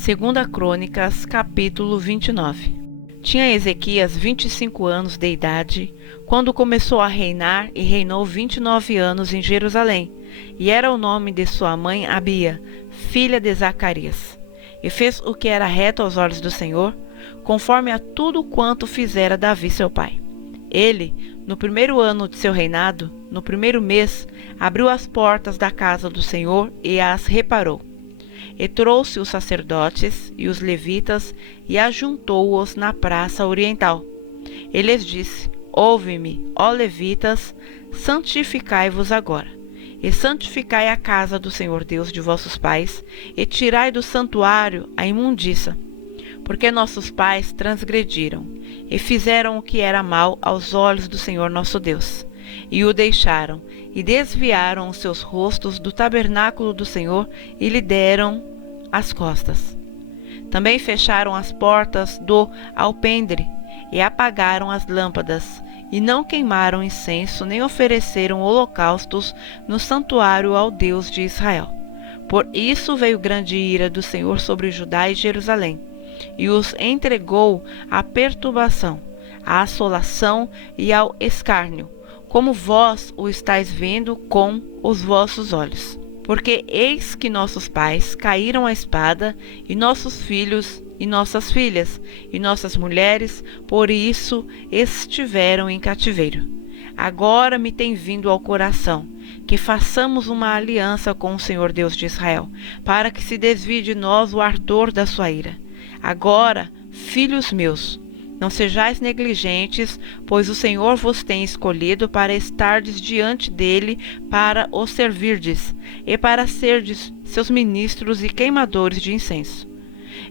Segunda Crônicas, capítulo 29. Tinha Ezequias 25 anos de idade, quando começou a reinar, e reinou 29 anos em Jerusalém, e era o nome de sua mãe Abia, filha de Zacarias. E fez o que era reto aos olhos do Senhor, conforme a tudo quanto fizera Davi seu pai. Ele, no primeiro ano de seu reinado, no primeiro mês, abriu as portas da casa do Senhor e as reparou. E trouxe os sacerdotes e os levitas e ajuntou-os na praça oriental. E lhes disse: Ouve-me, ó levitas, santificai-vos agora, e santificai a casa do Senhor Deus de vossos pais, e tirai do santuário a imundícia, porque nossos pais transgrediram, e fizeram o que era mal aos olhos do Senhor nosso Deus, e o deixaram, e desviaram os seus rostos do tabernáculo do Senhor, e lhe deram as costas. Também fecharam as portas do alpendre, e apagaram as lâmpadas, e não queimaram incenso, nem ofereceram holocaustos no santuário ao Deus de Israel. Por isso veio grande ira do Senhor sobre Judá e Jerusalém, e os entregou à perturbação, à assolação e ao escárnio, como vós o estáis vendo com os vossos olhos. Porque eis que nossos pais caíram à espada, e nossos filhos e nossas filhas, e nossas mulheres, por isso estiveram em cativeiro. Agora me tem vindo ao coração que façamos uma aliança com o Senhor Deus de Israel, para que se desvie de nós o ardor da sua ira. Agora, filhos meus, não sejais negligentes, pois o Senhor vos tem escolhido para estardes diante dele, para o servirdes, e para serdes seus ministros e queimadores de incenso.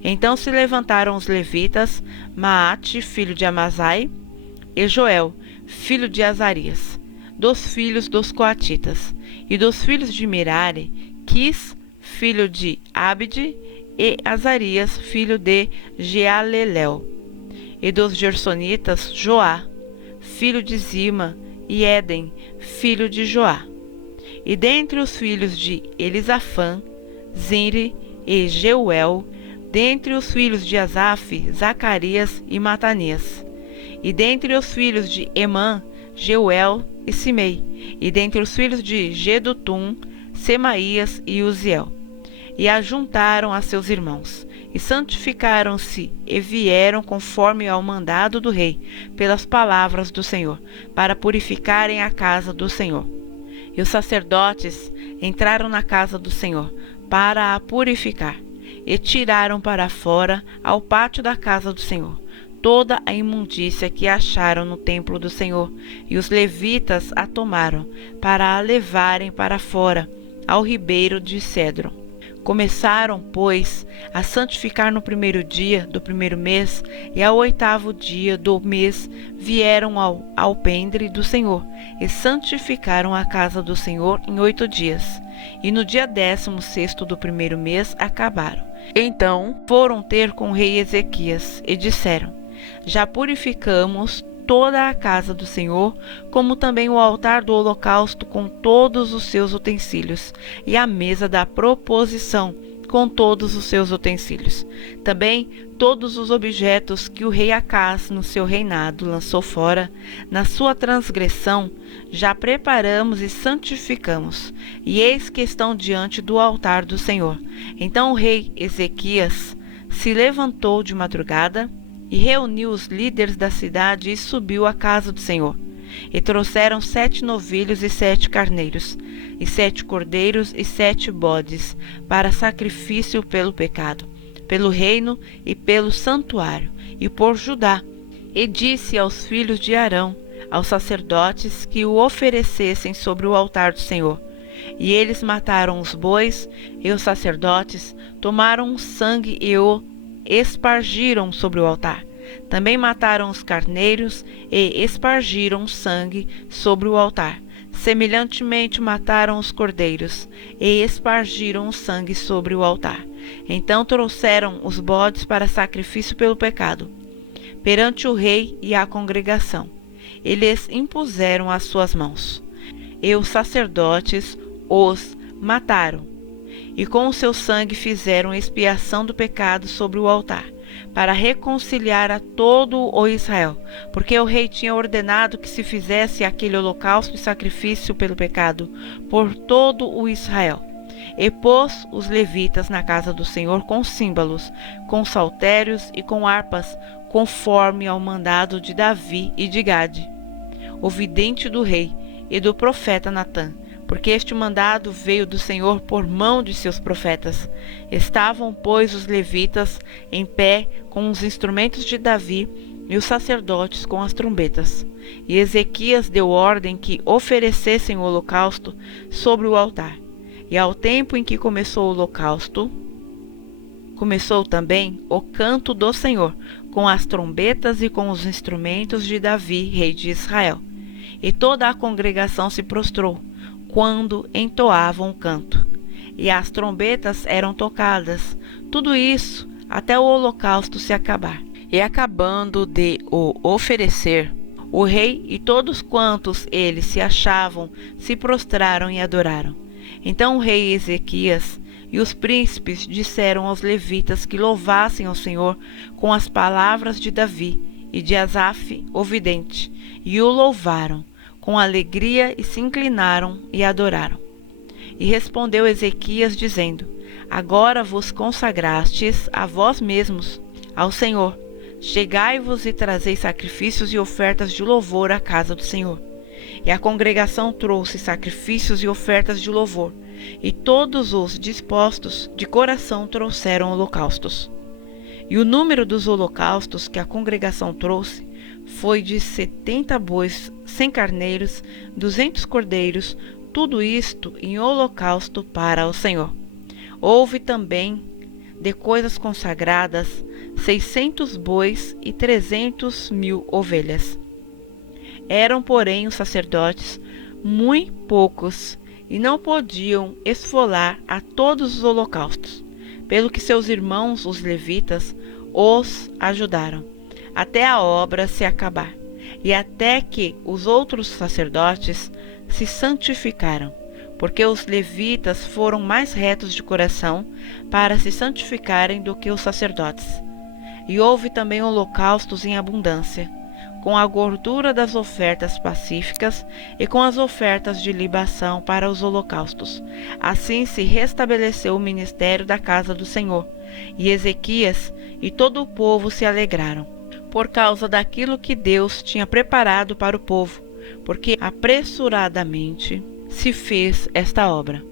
Então se levantaram os levitas, Maate, filho de Amazai, e Joel, filho de Azarias, dos filhos dos coatitas, e dos filhos de Merari, Quis, filho de Abde, e Azarias, filho de Jealelel. E dos gersonitas, Joá, filho de Zima, e Éden, filho de Joá. E dentre os filhos de Elisafã, Zinri e Jeuel, dentre os filhos de Asaf, Zacarias e Matanias. E dentre os filhos de Emã, Jeuel e Simei. E dentre os filhos de Gedutum, Semaías e Uziel. E ajuntaram a seus irmãos, e santificaram-se, e vieram conforme ao mandado do rei, pelas palavras do Senhor, para purificarem a casa do Senhor. E os sacerdotes entraram na casa do Senhor, para a purificar, e tiraram para fora, ao pátio da casa do Senhor, toda a imundícia que acharam no templo do Senhor, e os levitas a tomaram, para a levarem para fora, ao ribeiro de Cedron. Começaram, pois, a santificar no primeiro dia do primeiro mês, e ao 8º dia do mês vieram ao alpendre do Senhor, e santificaram a casa do Senhor em 8 dias. E no dia 16º do primeiro mês acabaram. Então foram ter com o rei Ezequias, e disseram: Já purificamos toda a casa do Senhor, como também o altar do holocausto com todos os seus utensílios, e a mesa da proposição com todos os seus utensílios. Também todos os objetos que o rei Acás no seu reinado lançou fora, na sua transgressão, já preparamos e santificamos, e eis que estão diante do altar do Senhor. Então o rei Ezequias se levantou de madrugada, e reuniu os líderes da cidade e subiu à casa do Senhor. E trouxeram 7 novilhos e 7 carneiros, e 7 cordeiros e 7 bodes, para sacrifício pelo pecado, pelo reino e pelo santuário, e por Judá. E disse aos filhos de Arão, aos sacerdotes, que o oferecessem sobre o altar do Senhor. E eles mataram os bois, e os sacerdotes tomaram o sangue e o espargiram sobre o altar. Também mataram os carneiros e espargiram sangue sobre o altar. Semelhantemente mataram os cordeiros e espargiram o sangue sobre o altar. Então trouxeram os bodes para sacrifício pelo pecado, perante o rei e a congregação. E lhes impuseram as suas mãos. E os sacerdotes os mataram. e com o seu sangue fizeram expiação do pecado sobre o altar, para reconciliar a todo o Israel, porque o rei tinha ordenado que se fizesse aquele holocausto e sacrifício pelo pecado por todo o Israel. E pôs os levitas na casa do Senhor com símbolos, com saltérios e com harpas, conforme ao mandado de Davi e de Gade, o vidente do rei, e do profeta Natã, porque este mandado veio do Senhor por mão de seus profetas. Estavam, pois, os levitas em pé com os instrumentos de Davi e os sacerdotes com as trombetas. E Ezequias deu ordem que oferecessem o holocausto sobre o altar. E ao tempo em que começou o holocausto, começou também o canto do Senhor, com as trombetas e com os instrumentos de Davi, rei de Israel. E toda a congregação se prostrou, quando entoavam o canto. E as trombetas eram tocadas, tudo isso até o holocausto se acabar. E acabando de o oferecer, o rei e todos quantos eles se achavam se prostraram e adoraram. Então o rei Ezequias e os príncipes disseram aos levitas que louvassem ao Senhor com as palavras de Davi e de Asaf, o vidente, e o louvaram com alegria e se inclinaram e adoraram. E respondeu Ezequias dizendo: Agora vos consagrastes a vós mesmos ao Senhor. Chegai-vos e trazei sacrifícios e ofertas de louvor à casa do Senhor. E a congregação trouxe sacrifícios e ofertas de louvor, e todos os dispostos de coração trouxeram holocaustos. E o número dos holocaustos que a congregação trouxe foi de 70 bois, 100 carneiros, 200 cordeiros, tudo isto em holocausto para o Senhor. Houve também, de coisas consagradas, 600 bois e 300.000 ovelhas. Eram, porém, os sacerdotes muito poucos, e não podiam esfolar a todos os holocaustos, pelo que seus irmãos, os levitas, os ajudaram, até a obra se acabar, e até que os outros sacerdotes se santificaram, porque os levitas foram mais retos de coração para se santificarem do que os sacerdotes. E houve também holocaustos em abundância, com a gordura das ofertas pacíficas e com as ofertas de libação para os holocaustos. Assim se restabeleceu o ministério da casa do Senhor, e Ezequias e todo o povo se alegraram, por causa daquilo que Deus tinha preparado para o povo, porque apressuradamente se fez esta obra.